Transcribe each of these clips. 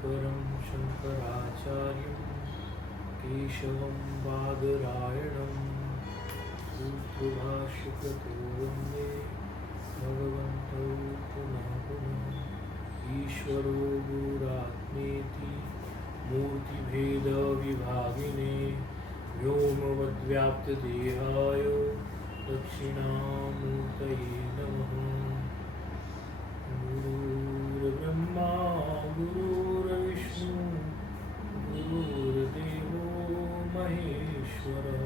शङ्करं शङ्कराचार्यं केशवं बादरायणं सूत्रभाष्यकृतो वन्दे भगवन्तौ पुनः पुनः। ईश्वरो गुरुरात्मेति मूर्तिभेदविभागिने व्योमवद्व्याप्तदेहाय दक्षिणामूर्तये नमः। गुरुर्ब्रह्मा गुरुर्विष्णु गुरुर्देवो महेश्वरः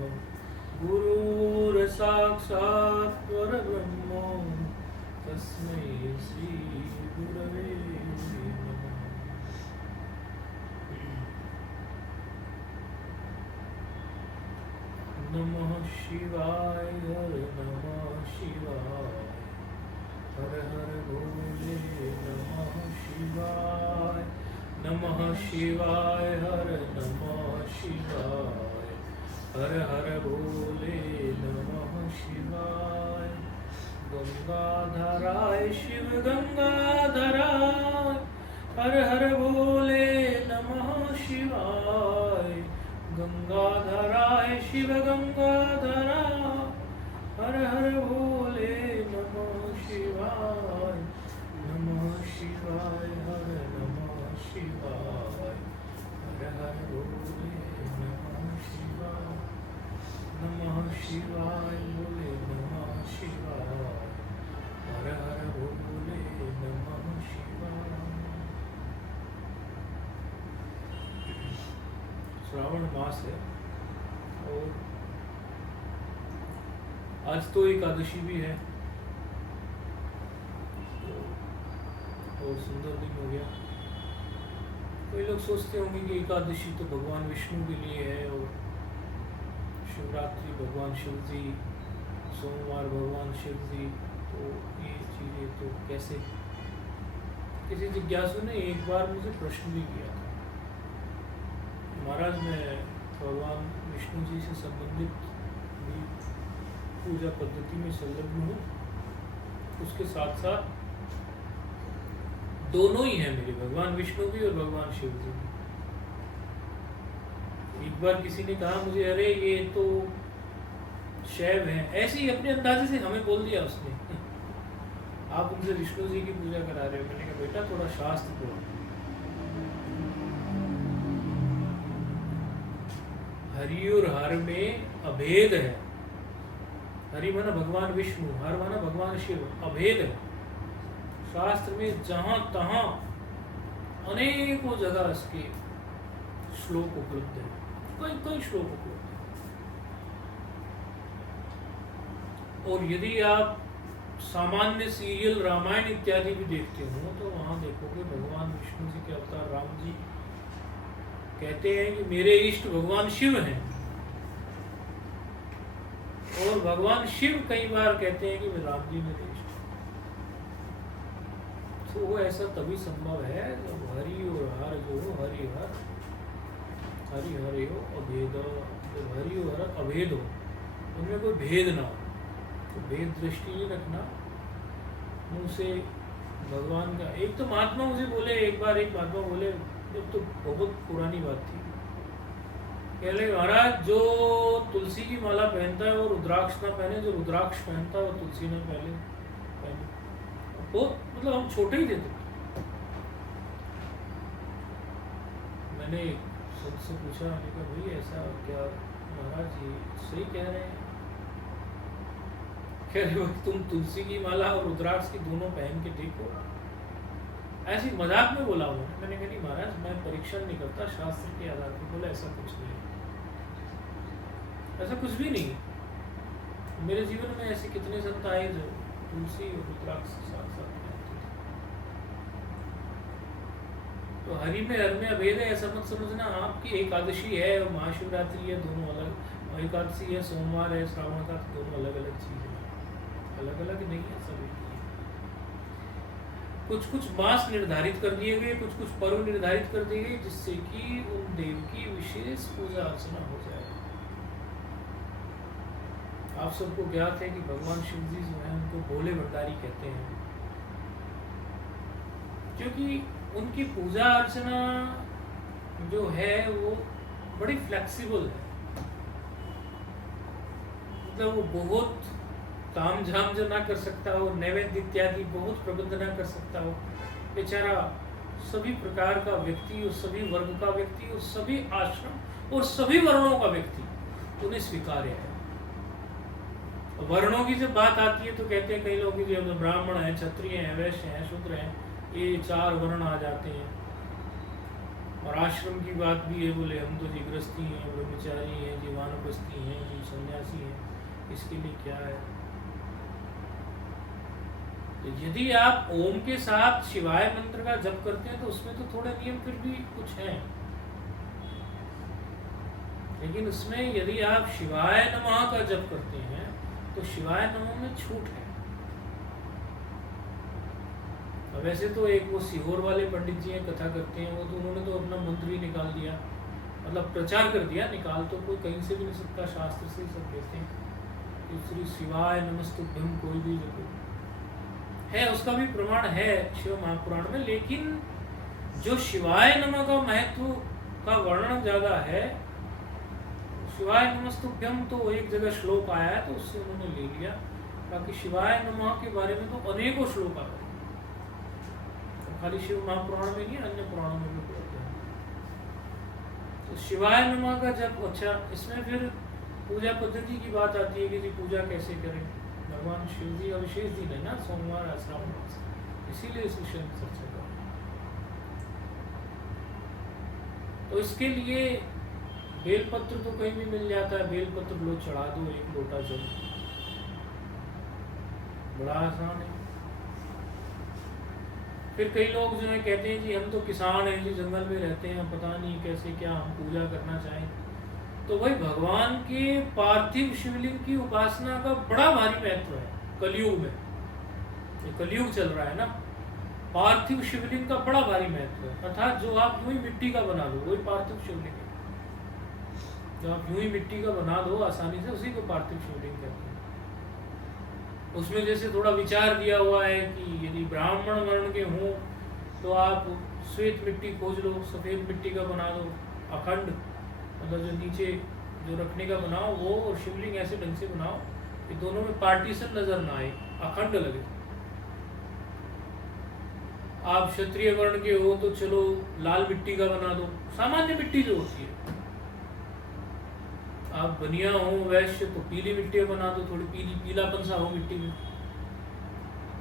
गुरुर्साक्षात् परब्रह्म तस्मै श्रीगुरवे नमः। नमः शिवाय हर नमः शिवाय हर हर भोले नमः शिवाय नमः शिवाय हर नमः शिवाय हर हर भोले नमः शिवाय। गंगाधराय शिव गंगाधराय हर हर भोले नमः शिवाय। गंगाधराय शिव गंगाधराय हर हर भोले नमः शिवाय। नमः शिवाय हर नमः शिवाय हर हर भोले नमः शिवाय। नमः शिवाय भोले नमः शिवाय हर हर भोले नमः शिवाय। श्रावण मास है और आज तो एकादशी भी है, और सुंदर दिन हो गया। कई लोग सोचते होंगे कि एकादशी तो भगवान विष्णु के लिए है और शिवरात्रि भगवान शिव जी, सोमवार भगवान शिव जी, तो ये चीज़ें तो कैसे। किसी जिज्ञासु ने एक बार मुझे प्रश्न भी किया था, महाराज मैं भगवान विष्णु जी से संबंधित भी पूजा पद्धति में संलग्न हूँ, उसके साथ साथ दोनों ही हैं मेरे, भगवान विष्णु भी और भगवान शिव जी भी। एक बार किसी ने कहा मुझे, अरे ये तो शैव हैं, ऐसे ही अपने अंदाजे से हमें बोल दिया उसने। आप उनसे विष्णु जी की पूजा करा रहे हो। मैंने कहा बेटा थोड़ा शास्त्र पढ़ो। हरि और हर में अभेद है। हरि माना भगवान विष्णु, हर माना भगवान शिव, अभेद है। शास्त्र में जहां तहां अनेकों जगह इसके श्लोक उपलब्ध है, कई श्लोक उपलब्ध है। और यदि आप सामान्य सीरियल रामायण इत्यादि भी देखते हो तो वहां देखोगे भगवान विष्णु जी के अवतार राम जी कहते हैं कि मेरे इष्ट भगवान शिव हैं, और भगवान शिव कई बार कहते हैं कि राम जी मेरे इष्ट। तो वो ऐसा तभी संभव है जब हरि और हर जो हो, हरि हरि हो अभेद, जब हरि और हर अभेद हो, उनमें कोई भेद ना हो। तो भेद दृष्टि नहीं रखना मुँह से भगवान का। एक तो महात्मा मुझे बोले, एक बार एक महात्मा बोले, जब तो बहुत पुरानी बात थी, कह रहे महाराज जो तुलसी की माला पहनता है वो रुद्राक्ष ना पहने, जो रुद्राक्ष पहनता है वो तुलसी ना पहने। बहुत मतलब हम छोटे ही थे तो। मैंने संत से पूछा, मैंने कहा भाई ऐसा क्या महाराज ये सही कह रहे हैं? कह रहे तुम तुलसी की माला और रुद्राक्ष की दोनों पहन के देखो। ऐसी मजाक में बोला उन्होंने। मैंने कहा नहीं महाराज मैं परीक्षण नहीं करता शास्त्र के आधार पर। बोला ऐसा कुछ नहीं, ऐसा कुछ भी नहीं। मेरे जीवन में ऐसे कितने संत आए जो तुलसी और रुद्राक्ष साथ साथ पहनते थे। तो हरि में हर में अभेद है ऐसा मत समझना। आपकी एकादशी है और महाशिवरात्रि है, दोनों अलग। एकादशी है, सोमवार है, श्रावण का, दोनों अलग अलग चीज है, अलग अलग नहीं है सभी। कुछ कुछ मास निर्धारित कर दिए गए, कुछ कुछ पर्व निर्धारित कर दिए गए, जिससे कि उन देव की विशेष पूजा अर्चना हो जाए। आप सबको ज्ञात है कि भगवान शिव जी जो है उनको भोले भंडारी कहते हैं, क्योंकि उनकी पूजा अर्चना जो है वो बड़ी फ्लेक्सिबल है, मतलब वो बहुत ताम झाम जो ना कर सकता हो, नैवेद्य इत्यादि बहुत प्रबंध ना कर सकता हो, बेचारा सभी प्रकार का व्यक्ति और सभी वर्ग का व्यक्ति और सभी आश्रम और सभी वर्णों का व्यक्ति उन्हें स्वीकार्य है। वर्णों की जब बात आती है तो कहते हैं कई लोग कि जो ब्राह्मण हैं, क्षत्रिय हैं, वैश्य हैं, शूद्र हैं, ये 4 वर्ण आ जाते हैं। और आश्रम की बात भी है, बोले हम तो जी गृहस्थी हैं, ब्रह्मचारी हैं, जी वानप्रस्थी हैं, जी सन्यासी हैं, इसके लिए क्या है। तो यदि आप ओम के साथ शिवाय मंत्र का जप करते हैं तो उसमें तो थोड़े नियम फिर भी कुछ हैं, लेकिन उसमें यदि आप शिवाय नमः का जप करते हैं तो शिवाय नमः में छूट है। वैसे तो एक वो सीहोर वाले पंडित जी हैं, कथा करते हैं, वो तो उन्होंने तो अपना मंत्र ही निकाल दिया, मतलब प्रचार कर दिया, निकाल तो कोई कहीं से भी नहीं सकता, शास्त्र से ही सब कहते हैं। श्री शिवाय नमस्तुभ्यम कोई भी जब है उसका भी प्रमाण है शिव महापुराण में, लेकिन जो शिवाय नमः का महत्व का वर्णन ज्यादा है, शिवाय नमस्तुभ्यम तो एक जगह श्लोक आया है तो उससे उन्होंने ले लिया, बाकी शिवाय नमः के बारे में तो अनेकों श्लोक आ रहे हैं, तो खाली शिव महापुराण में नहीं, अन्य पुराणों में भी पढ़ते हैं। तो शिवाय नमः का जब, अच्छा इसमें फिर पूजा पद्धति की बात आती है कि जी पूजा कैसे करें। भगवान शिव जी का विशेष दिन है ना, सोमवार श्रावण मास, इसीलिए इस विषय में चर्चा कर। तो इसके लिए बेलपत्र तो कहीं भी मिल जाता है, बेलपत्र लो चढ़ा दो, 1 लोटा जल, बड़ा आसान है। फिर कई लोग जो है कहते हैं जी हम तो किसान हैं जी, जंगल में रहते हैं, पता नहीं कैसे क्या हम पूजा करना चाहें। तो भाई भगवान के पार्थिव शिवलिंग की उपासना का बड़ा भारी महत्व है कलयुग में, ये कलयुग चल रहा है ना, पार्थिव शिवलिंग का बड़ा भारी महत्व है। अर्थात जो आप यूं ही मिट्टी का बना दो वही पार्थिव शिवलिंग है, जो आप यूं ही मिट्टी का बना दो आसानी से, उसी को पार्थिव शिवलिंग कहते हैं। उसमें जैसे थोड़ा विचार दिया हुआ है कि यदि ब्राह्मण वर्ण के हों तो आप श्वेत मिट्टी खोज लो, सफ़ेद मिट्टी का बना दो, अखंड, मतलब जो नीचे जो रखने का बनाओ वो, और शिवलिंग ऐसे ढंग से बनाओ कि दोनों में पार्टीशन नजर ना आए, अखंड लगे। आप क्षत्रिय वर्ण के हो तो चलो लाल मिट्टी का बना दो, सामान्य मिट्टी जो होती है। आप बनिया हो वैश्य तो पीली मिट्टी बना दो, थोड़ी पीली पीलापन सा हो मिट्टी में,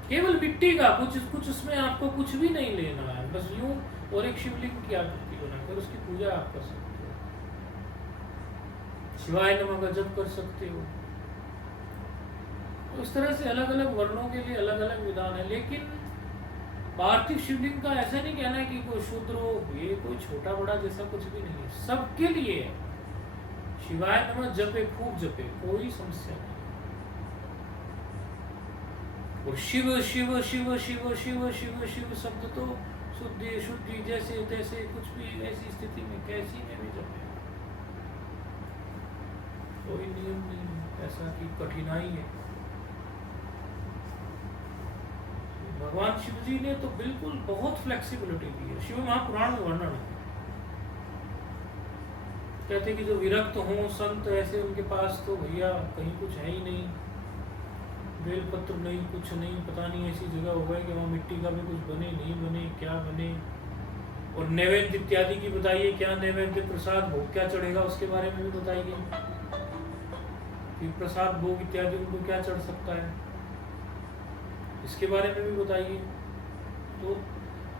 केवल मिट्टी का, कुछ उसमें आपको कुछ भी नहीं लेना है, बस यूं, और एक शिवलिंग की आकृति बनाकर उसकी पूजा आप कर सकते हो, शिवाय नमः का जप कर सकते हो। तो इस तरह से अलग अलग वर्णों के लिए अलग अलग विधान है, लेकिन पार्थिव शिवलिंग का ऐसा नहीं कहना है कि कोई शूद्र हो, ये कोई छोटा बड़ा जैसा कुछ भी नहीं है, सबके लिए है। शिवाय नमः जपे, खूब जपे, कोई समस्या नहीं। और शिव शिव शिव शिव शिव शिव शिव शब्द तो शुद्धि शुद्धि जैसे तैसे, कुछ भी ऐसी स्थिति में कैसी में भी जपे, कोई नियम नहीं ऐसा कि कठिनाई है। भगवान शिव जी ने तो बिल्कुल बहुत फ्लेक्सिबिलिटी दी है, शिव महापुराण में वर्णन है। कहते कि जो विरक्त हों संत ऐसे, उनके पास तो भैया कहीं कुछ है ही नहीं, बेलपत्र नहीं, कुछ नहीं, पता नहीं ऐसी जगह होगा कि वहाँ मिट्टी का भी कुछ बने नहीं बने, क्या बने। और नैवेद्य इत्यादि की बताइए, क्या नैवेद्य प्रसाद भोग क्या चढ़ेगा उसके बारे में भी बताइए कि प्रसाद भोग इत्यादि उनको क्या चढ़ सकता है, इसके बारे में भी बताइए। तो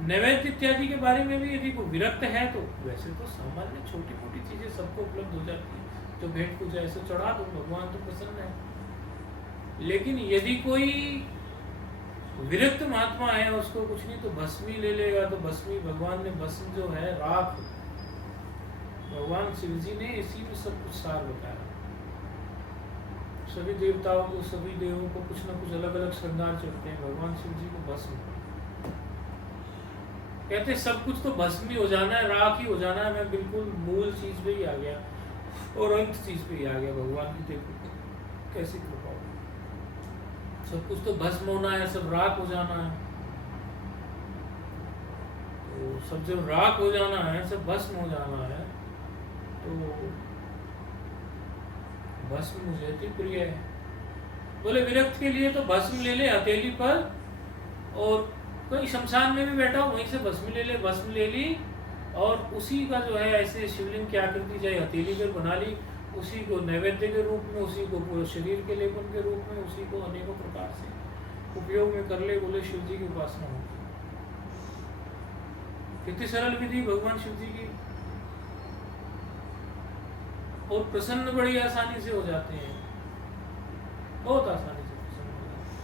नैवेद्य इत्यादि के बारे में भी यदि कोई विरक्त है तो वैसे तो सामान्य छोटी मोटी चीजें सबको उपलब्ध हो जाती है, जो भेंट पूजा ऐसे चढ़ा दो, भगवान तो प्रसन्न है। लेकिन यदि कोई विरक्त महात्मा है, उसको कुछ नहीं तो भस्मी ले लेगा, तो भस्मी, भगवान ने भस्म जो है राख, भगवान शिव जी ने इसी में सब कुछ सार बताया। सभी देवताओं को, सभी देवों को कुछ ना कुछ अलग अलग श्रृंगार चढ़ते हैं, भगवान शिव जी को भस्म कहते, सब कुछ तो भस्म ही हो जाना है, राख ही हो जाना है, मैं बिल्कुल मूल चीज पे ही आ गया और अंत चीज पे ही आ गया। भगवान की देखो कैसी कृपा हो, सब कुछ तो भस्म होना है, सब राख हो जाना है। तो सब जब राख हो जाना है, सब भस्म हो जाना है, तो भस्म मुझे अति प्रिय है। बोले विरक्त के लिए तो भस्म ले ले हथेली पर, और कोई शमशान में भी बैठा हो वहीं से भस्म ले ले, भस्म ले ली और उसी का जो है ऐसे शिवलिंग की आकृति चाहे हथेली पर बना ली, उसी को नैवेद्य के रूप में, उसी को पूरे शरीर के लेपन के रूप में, उसी को अनेकों प्रकार से उपयोग में कर ले। बोले शिव जी की उपासना होगी। कितनी सरल विधि भगवान शिव जी की, और प्रसन्न बड़ी आसानी से हो जाते हैं, बहुत आसानी से प्रसन्न हो जाते हैं।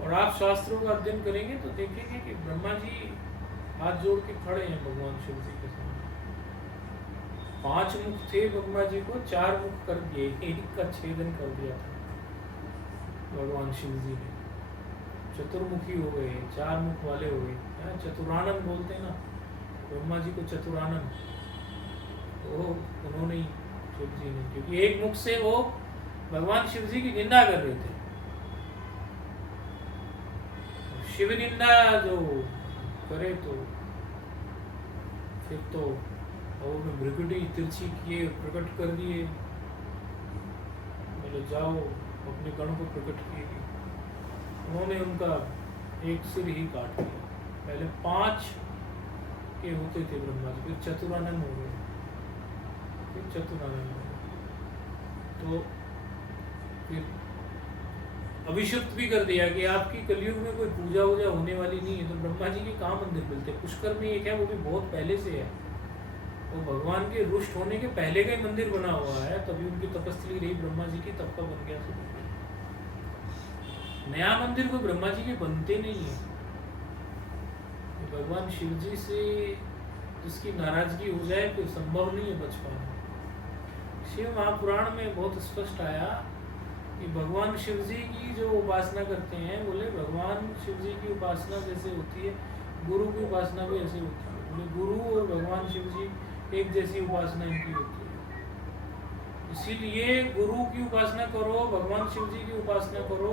और आप शास्त्रों का अध्ययन करेंगे तो देखेंगे कि ब्रह्मा जी हाथ जोड़ के खड़े हैं भगवान शिव जी के सामने। 5 मुख थे ब्रह्मा जी को, 4 मुख कर दिए, एक का छेदन कर दिया था भगवान शिव जी ने। चतुर्मुखी हो गए, 4 मुख वाले हो गए, है ना। चतुरानन बोलते हैं ना ब्रह्मा जी को, चतुरानन वो उन्होंने ही, शिव जी ने, क्योंकि एक मुख से वो भगवान शिव जी की निंदा कर रहे थे। शिव निंदा जो करे तो फिर तो, और उन्हें भ्रिकुटी तिरछी किए, प्रकट कर दिए, बोले जाओ अपने गण को प्रकट किए। उन्होंने उनका एक सिर ही काट दिया। पहले 5 के होते थे ब्रह्मा जी, फिर चतुरानन हो गए, फिर चतुरानन हो गए, तो फिर अभिषिक्त भी कर दिया कि आपकी कलयुग में कोई पूजा वूजा होने वाली नहीं है। तो ब्रह्मा जी के कहाँ मंदिर मिलते, पुष्कर में एक है, वो भी बहुत पहले से है, वो भगवान के रुष्ट होने के पहले का ही मंदिर बना हुआ है, तभी उनकी तपस्या रही ब्रह्मा जी की, तब का बन गया सब। नया मंदिर कोई ब्रह्मा जी के बनते नहीं है। भगवान शिव जी से जिसकी नाराजगी हो जाए कोई संभव नहीं है बच पाना। शिव महापुराण में बहुत स्पष्ट आया कि भगवान शिव जी की जो उपासना करते हैं, बोले भगवान शिव जी की उपासना जैसे होती है, गुरु की उपासना भी ऐसे होती है। बोले गुरु और भगवान शिव जी एक जैसी उपासना इनकी होती है। इसीलिए गुरु की उपासना करो, भगवान शिव जी की उपासना करो,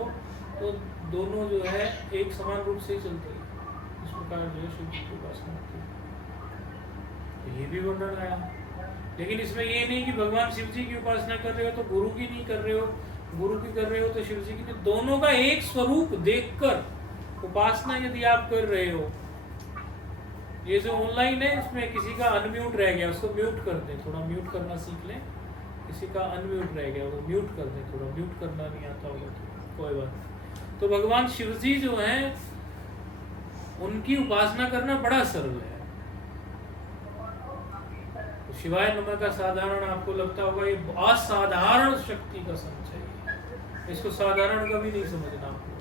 तो दोनों जो है एक समान रूप से चलते हैं। इस प्रकार जो है शिव जी की उपासना होती है। तो ये भी वर्णन आया, लेकिन इसमें ये नहीं कि भगवान शिव जी की उपासना कर रहे हो तो गुरु की नहीं कर रहे हो, गुरु की कर रहे हो तो शिव जी की नहीं। दोनों का एक स्वरूप देखकर उपासना यदि आप कर रहे हो, ये जो ऑनलाइन है उसमें किसी का अनम्यूट रह गया, उसको म्यूट कर दें, थोड़ा म्यूट करना सीख लें। किसी का अनम्यूट रह गया वो म्यूट कर दें, थोड़ा म्यूट करना नहीं आता होगा तो कोई बात नहीं। तो भगवान शिव जी जो हैं उनकी उपासना करना बड़ा सरल है। तो शिवाय नमः का साधारण आपको लगता होगा ये असाधारण शक्ति का संचय है, इसको साधारण कभी नहीं समझना आपको।